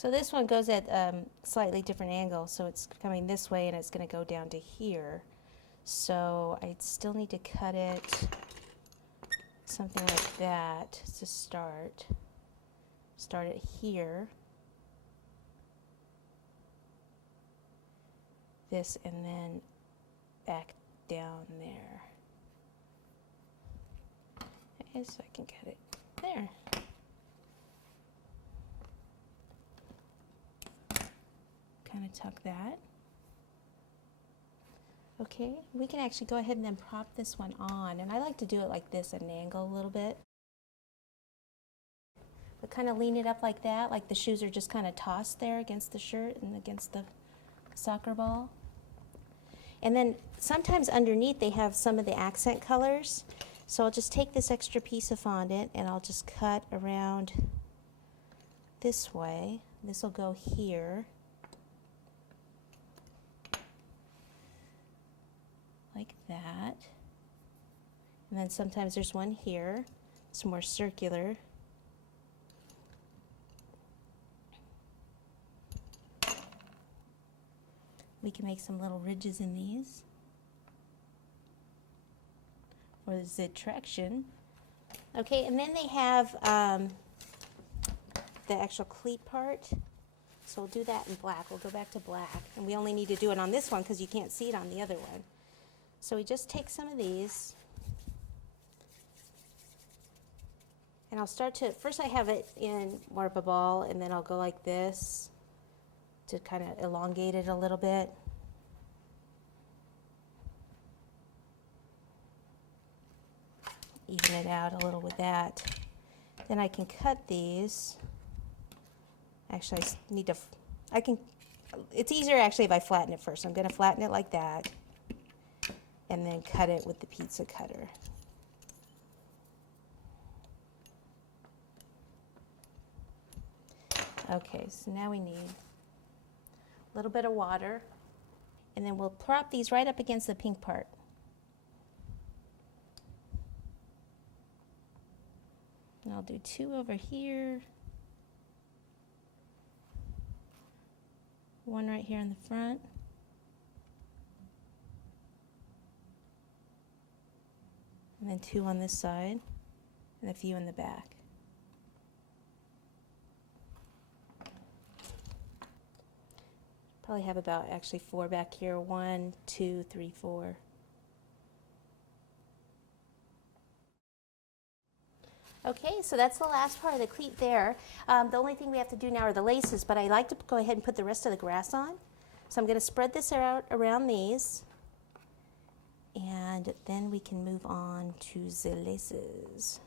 So this one goes at slightly different angle, so it's coming this way and it's going to go down to here. So I still need to cut it something like that to start. Start it here. This and then back down there. Okay, so I can cut it there. Kind of tuck that. Okay, we can actually go ahead and then prop this one on, and I like to do it like this at an angle a little bit. But kind of lean it up like that, like the shoes are just kind of tossed there against the shirt and against the soccer ball. And then sometimes underneath they have some of the accent colors, so I'll just take this extra piece of fondant and I'll just cut around this way. This will go here. Like that. And then sometimes there's one here. It's more circular. We can make some little ridges in these for the zit traction. Okay, and then they have the actual cleat part. So we'll do that in black. We'll go back to black. And we only need to do it on this one because you can't see it on the other one. So we just take some of these, and I'll start to, first I have it in more of a ball, and then I'll go like this to kind of elongate it a little bit. Even it out a little with that. Then I can cut these. Actually, I need to, it's easier actually if I flatten it first. I'm going to flatten it like that, and then cut it with the pizza cutter. Okay, so now we need a little bit of water, and then we'll prop these right up against the pink part. And I'll do two over here, one right here in the front. And then two on this side, and a few in the back. Probably have about actually four back here. 1, 2, 3, 4. Okay, so that's the last part of the cleat there. The only thing we have to do now are the laces, but I like to go ahead and put the rest of the grass on. So I'm going to spread this out around these. And then we can move on to the laces.